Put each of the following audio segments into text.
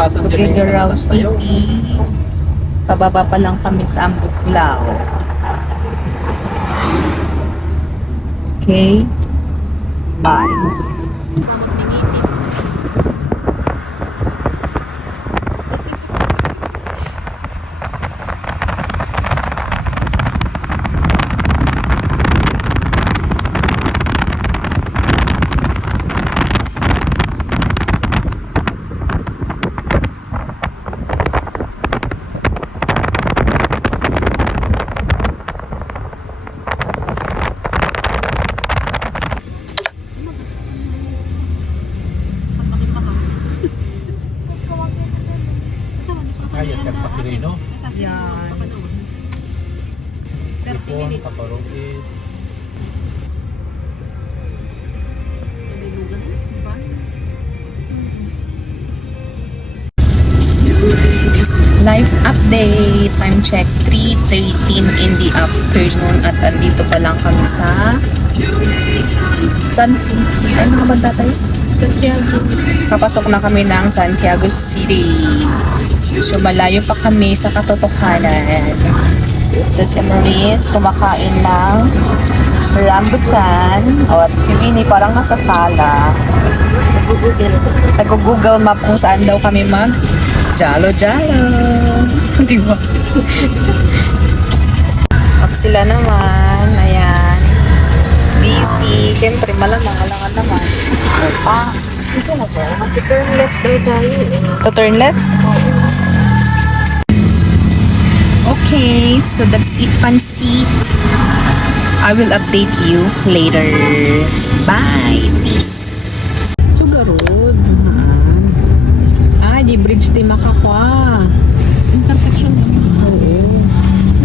passenger na Tuguegarao yung tayo. City. Pababa pa lang kami sa Ambutlao. Okay. Bye. Kaya ka pa Quirino. Yan. 30 minutes. Kaparokis. Life update. Time check 3:13 in the afternoon at andito pa lang kami sa ano ka ba tayo? Santiago. Kapasok na kami ng Santiago City. So malayo pa kami sa katotohanan. So si Maurice kumakain ng rambutan. O at si Winnie parang nasa sala. Nag-google map kung saan daw kami mag jalo-jalo. Di ba? At sila naman, ayan. Busy. Siyempre, malangan naman. Pa. Ito na ba? Mag-turn left daw tayo. To turn left? Okay, so that's it, Pansit. I will update you later. Bye. Peace. Sugarod. Di bridge di makakwa. Intersection na. Oo.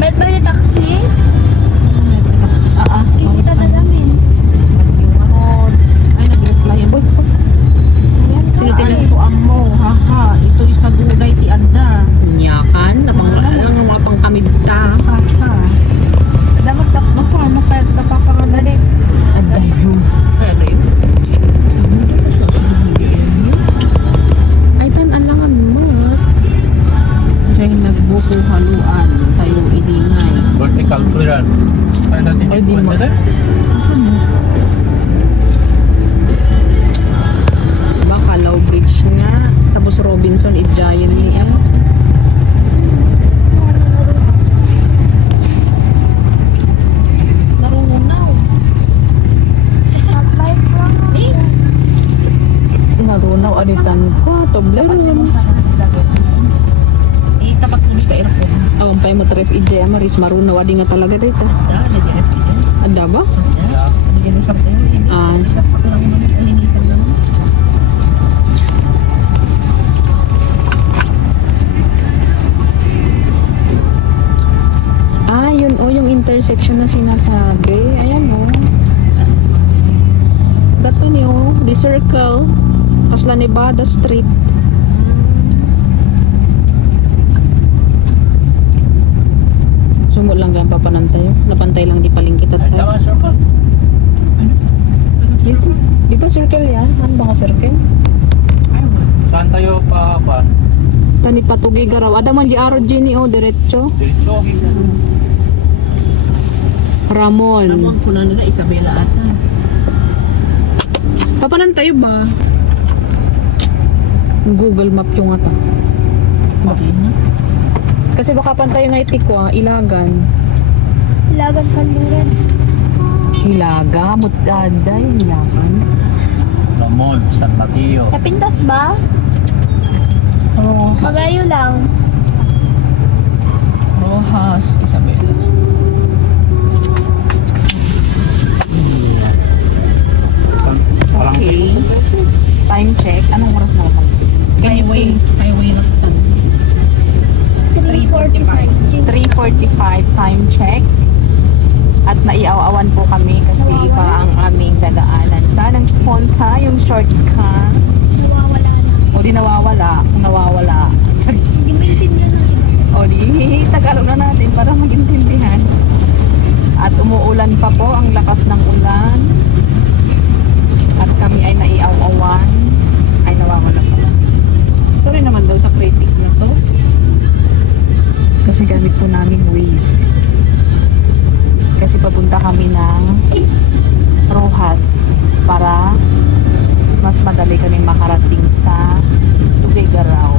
Ba't ba yung taxi? Kita na namin. Ay, nag-reply yan. Sino tinatiko ang mo? Haha. Ito isa gulay ti anda. Nyakan. Ang mga pangkamidta. Haha. Dapat magkano pa ito pa pangalit. Anda yun. Kaya yun. Saan mo ito? Ay, tan-alangan mo. Diyan nagbuko haluan. Tayo idingay. Vertical clearance. Kaya natin Ay, di checkpoint mo. na rin. Diba, Calao Bridge nga. Tapos Robinson, i-giant niya. Narunaw. Apply from Narunaw, alitan pa. Toblero yan. kapag tuloy ka airport. Oh, ang payo mo tref i-jaya maris. Marunaw, adi nga talaga dito. Ada ba? Ah, yun oh, yung intersection na sinasabi. Ayan oh. Dato niyo, the circle. Kasla Nevada Street. Sumo lang gan papanantay. Napantay lang di palingkit at Ay, po. tama, circle. Dito. Di ba circle yan? Ano ba nga circle? Saan tayo pa? Tani patugi garaw. Ada man di araw Jenny oh, diretso. Diretso. Ramon. Ang kuna nila Isabela ata. Papanantay ba? Google Map yung ata. Kasi baka pantay nga itikwa, Ilagan. Ilagan Kanluran. Ilaga, Mutaday, Ilagan. Ramon, San Mateo. Kapintas ba? Oh, Magayo lang. Rojas, Isabela. Walang Okay. Time check. Anong oras na naman? Highway na tan. 3:45. 3:45 time check. At naiaw-awan po kami kasi iba ang aming dadaanan. Saan ang punta? Yung shortcut. Nawawala na. O di nawawala. Kung nawawala. Hindi maintindihan na. O di Tagalog na natin para magintindihan. At umuulan pa po. Ang lakas ng ulan. At kami ay naiaw-awan. Ay nawawala pala. Ito rin naman daw sa critic na to. Kasi gamit po namin Waze. Kasi papunta kami ng Rojas para mas madali kaming makarating sa Tugigaraw.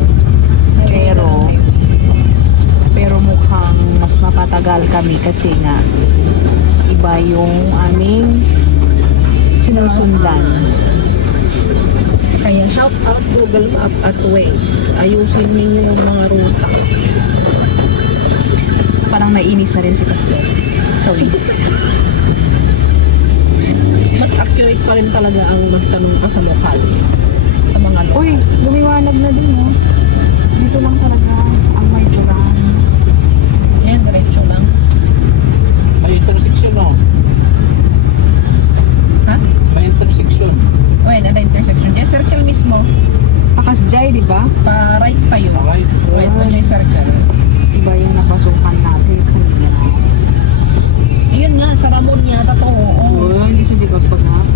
Pero mukhang mas mapatagal kami kasi nga iba yung aming sinusundan. Kaya shout out Google Map at Waze. Ayusin ninyo yung mga ruta. Parang naiinis na rin si Pastor sa Waze. Mas accurate pa rin talaga ang magtanong ka sa lokal. Sa mga lokal. Uy, lumiwanag na din, no? Dito lang talaga ang may tulahan. Yan, diretso lang. May intersection, no? Ha? May intersection. Uy, nada intersection. Yung circle mismo. Pakasjay, di ba? Pa-right tayo. Right. Right mo yung circle. Iba yung napasukan natin. Yun nga, sa Ramon yata to. Oo. Oh, hindi siya di ba pag-hap?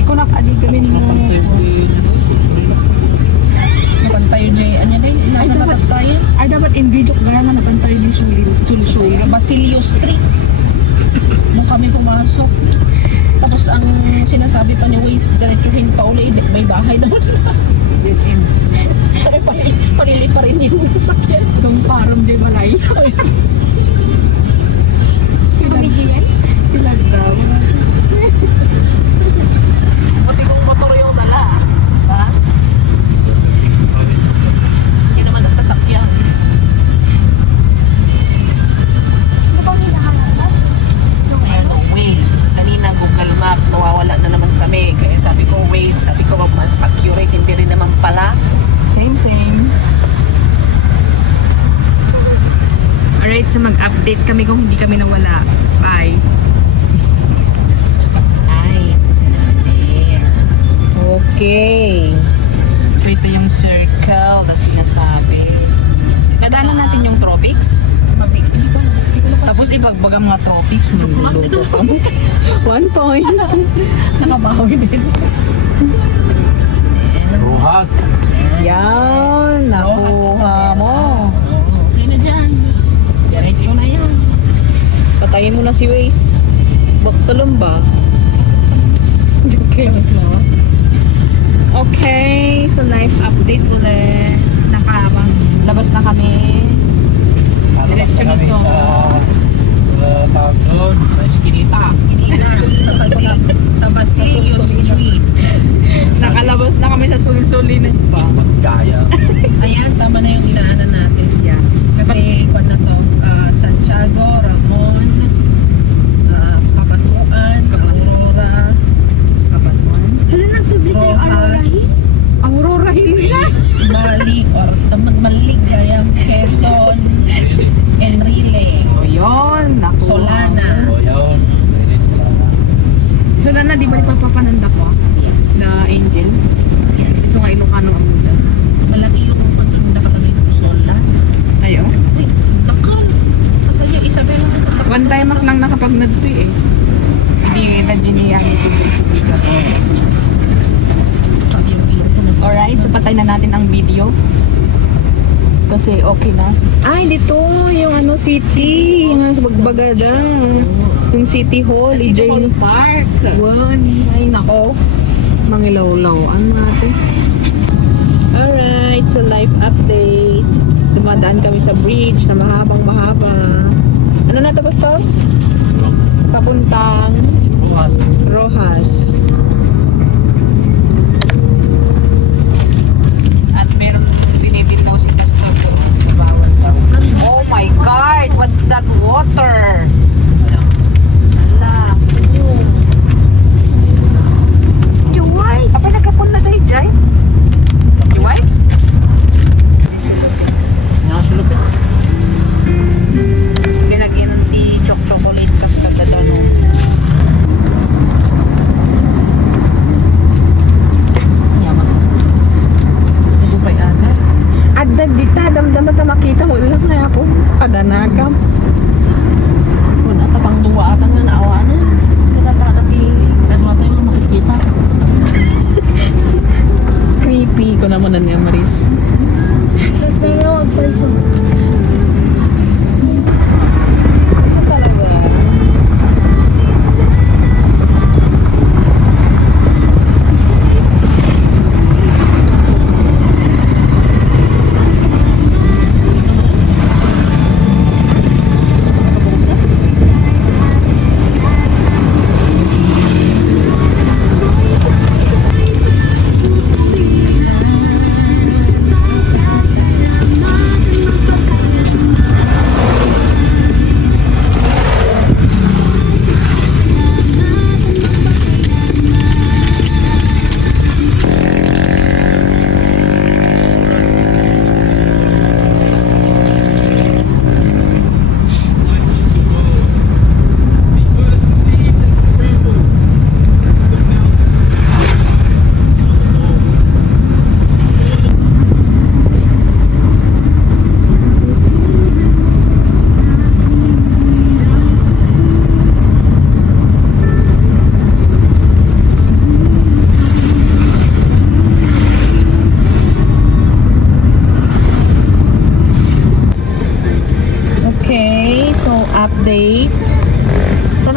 Ikaw nakalig kami mo. Napantayo, Jay. Ano na yun? Nananapat tayo. Ay, dapat in video kaya na napantay di Sul. Basilio Street. Nung kami pumasok. Tapos ang sinasabi pa ni Waze, diretsuhin pa uli. May bahay naman. Panili pa rin yung sasakyan. Itong farm di ba lai? Pamigilan? Pinagdaw. Buti kong motor yung dala. Ha? Hindi naman nagsasakyan. Ayan, Waze. Kanina Google Map, nawawala na naman kami. Kaya sabi ko Waze, sabi ko mas accurate, hindi rin naman pala. Same. Alright, so mag-update kami kung hindi kami nawala. Bye. Ay, sila there. Okay. So ito yung circle na sinasabi. Nadaanan natin yung tropics. Tapos ipagbaga mga tropics, magluluto ka mo. 1 point. Nakabawi din. Rojas. Yan, nakuha mo. Okay na dyan. Diretso na yan. Patayin mo na si Waze. Baktalon ba? Okay, mas mo. Okay, so live update ulit. Labas na kami. Diretso na kami to. sa tawag doon, sa Eskinita. Sa Basilio Street. Nakalabas na kami sa sulisulinan pa. Magkaya. Ayan, tama na yung dinaanan natin. Yes. Kasi kung na to, Santiago, Ramon, Kapatuan, Aurora, Kapatuan, Hala, nagsublito yung Aurora Hills. Aurora Hills na. Balik, or Maligayang, Quezon, Enrile, O yun, nakuha. Solana. O yun. Pwede sila. Solana, di ba ipapapananda ko? Yes. Na Angel? Yes. So nga Ilocano ang muda. Malaki yung nakalagay ng Solana. Ayo. Uy, nakal. Kasi yung Isabel. One time ako lang nakapag-nadto eh. Hindi kita giniyang ito. Alright, so patay na natin ang video. Kasi okay na. Ay, dito yung city. Yung Bagbagada. Yung City Hall. City Hall Park. One. Ay, nako. Mangilawlaw. Ano natin? Alright, so live update. Dumadaan kami sa bridge na mahabang-mahaba. Ano na ito, Pastor? Papuntang Rojas. Rojas. At meron tinitignaw si Pastor. Bawal daw. Oh my God! What's that water? Hala. Yung white. Apa nagkapon na tayo, Jai? Yung wipes? Nakasulupin. Nilagyan ng tea, chocolate, kas kadadano. Yaman. Nagupay ata. Addag dita, damdamat na makita mo lang na ako. Kadanagam.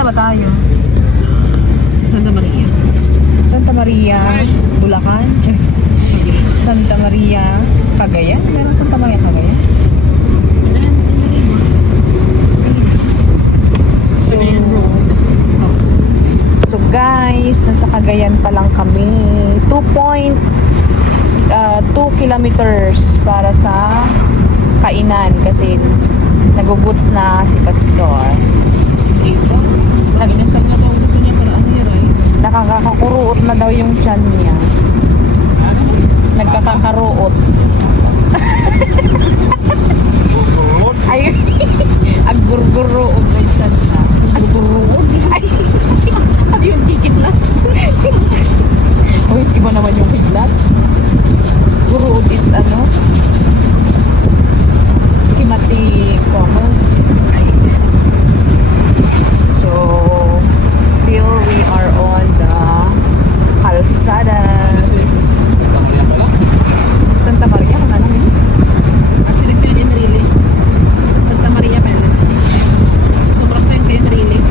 ba tayo? Santa Maria. Santa Maria, Bulacan? Santa Maria, Cagayan? Meron Santa Maria, Cagayan? So, so guys, nasa Cagayan pa lang kami. 2 kilometers para sa kainan kasi naguguts na si Pastor. Dito. Inasal na daw gusto niya para ano yung rice. Nakakakuruot na daw yung tiyan niya. Nagkakakaruot. Ay, aggurguruot na yung tiyan niya. Aggurguruot? Ay, yung kikidlat. Uy, iba naman yung kidlat. Guruot is ano? Kimati common. So, still we are on the calzadas. Tangya pala. Santa Maria, kung ano yun? At sinag tayo din Enrile. Santa Maria pala. Sobrang tayo kay Enrile.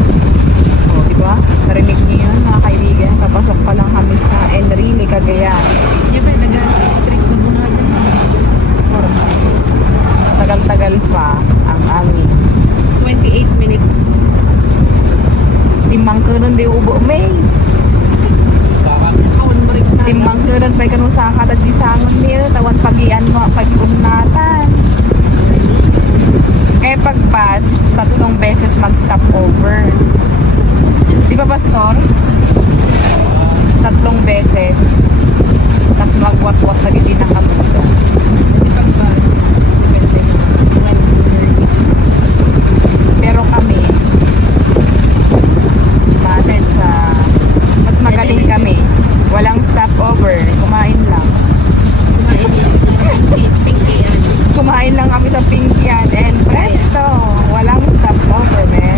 O, diba? Narinig niyo yun, mga kaibigan. Kapasok pa lang kami sa Enrile, Cagayan. Yan pa, nag-street na bunagan. Tagal-tagal pa ang amin. 28 minutes. Timang karon di ubo may. Saka. Awan mo rin na. Timang karon pa kanung saka at gisangon niyo tawan pagian mo pagkunatan. Kaya pagpas 3 beses mag-stop over. Di ba, Pastor? 3 beses. Tapos magwat-wat na gidi na kami dito. Kasi pag-bus, depende mo. 1:30. Pero kami mas magaling kami. Walang stopover. Kumain lang. Kumain lang sa Pinkian. Kumain lang kami sa Pinkian and presto, walang stopover, man.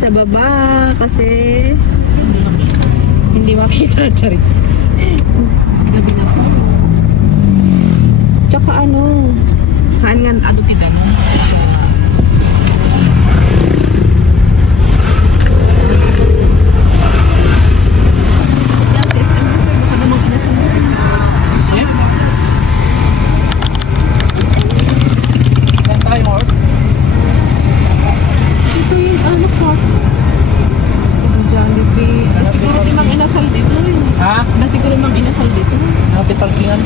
sa baba kasi hindi makita. Charit. Gabi na po. Tsaka ano, Hangan, ano tinanong? Sir? Saan tayo mo? Ito yung ano po. Jollibee. Siguro di mang inasal dito. Ha? Siguro mang inasal dito. Natin parkingan.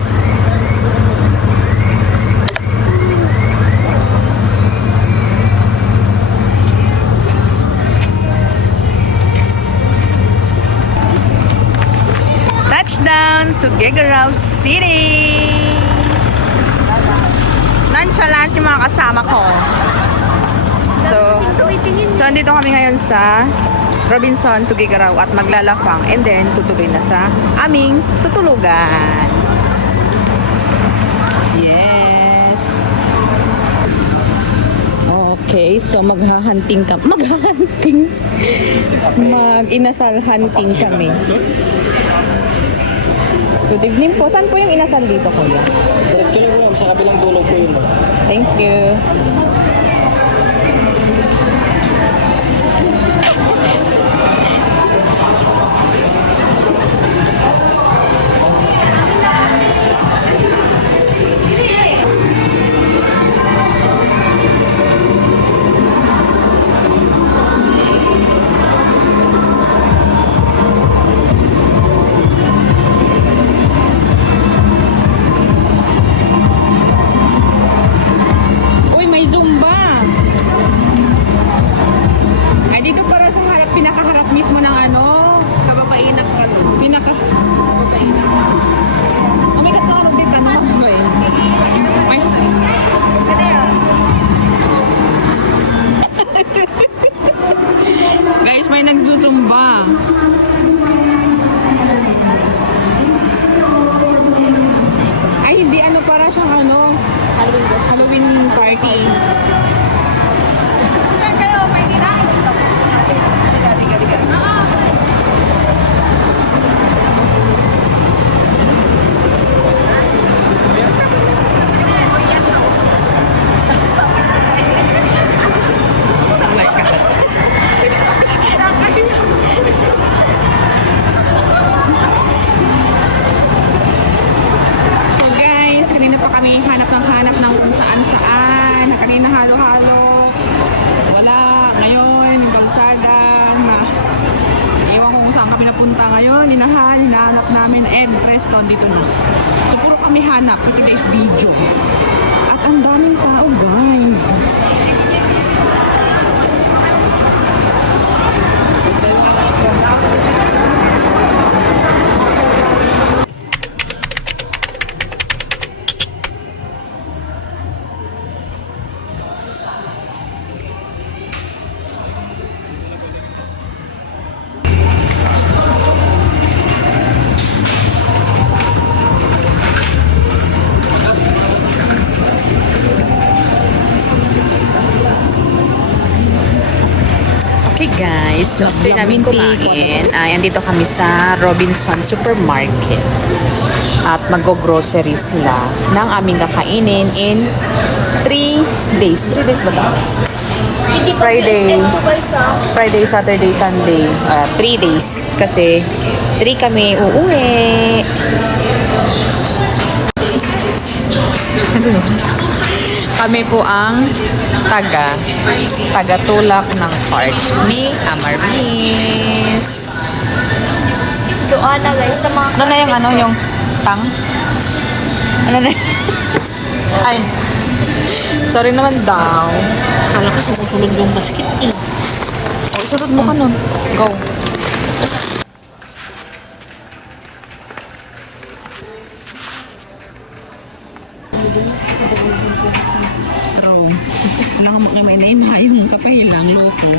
touchdown to Gigarao City! Nonchalant yung mga kasama ko. So andito kami ngayon sa Robinson to Gigarao at maglalafang and then tutuloy na sa aming tutulugan. Yes! Okay, so maghahunting kami. Maghahunting? Mag-inasal hunting kami. Good evening po. Saan po yung inasal dito, kuya? Actually, ma'am, sa kabilang dulo po yun. Thank you. Uy, may Zumba! Ay, dito para sa harap, pinakaharap mismo ng ano? Kababainag ka. Pinaka... Oh my God, nakarap din tanong ako ba eh? Ay, guys, may nagsusumba. Ay, hindi ano para siyang ano? Halloween party. Saan kayo? May kinain. Tapos, So guys, kanina pa kami hanap ng kung saan. Kanina halo-halo. Wala. Ngayon, yung kalsada. Ewan ko kung saan kami napunta ngayon. Hinahanap namin and resto dito na. So puro kami hanap for today's video. At ang daming tao guys. Okay guys, so after namin kumain, ay andito kami sa Robinson Supermarket. At mag-grocery sila ng aming kakainin in 3 days. 3 days ba ba? Friday, Saturday, Sunday. 3 days. Kasi 3 kami uuwi. Kami po ang taga-tulak ng cart ni Amarmis. doon na guys sa mga Ano na yung ano, yung tang? Ano na? Ay. Sorry naman daw. Kala ko sumusunod yung basket eh. O, isunod mo ka nun. Go. True. Wala ka makimay na yung kapahilang loko.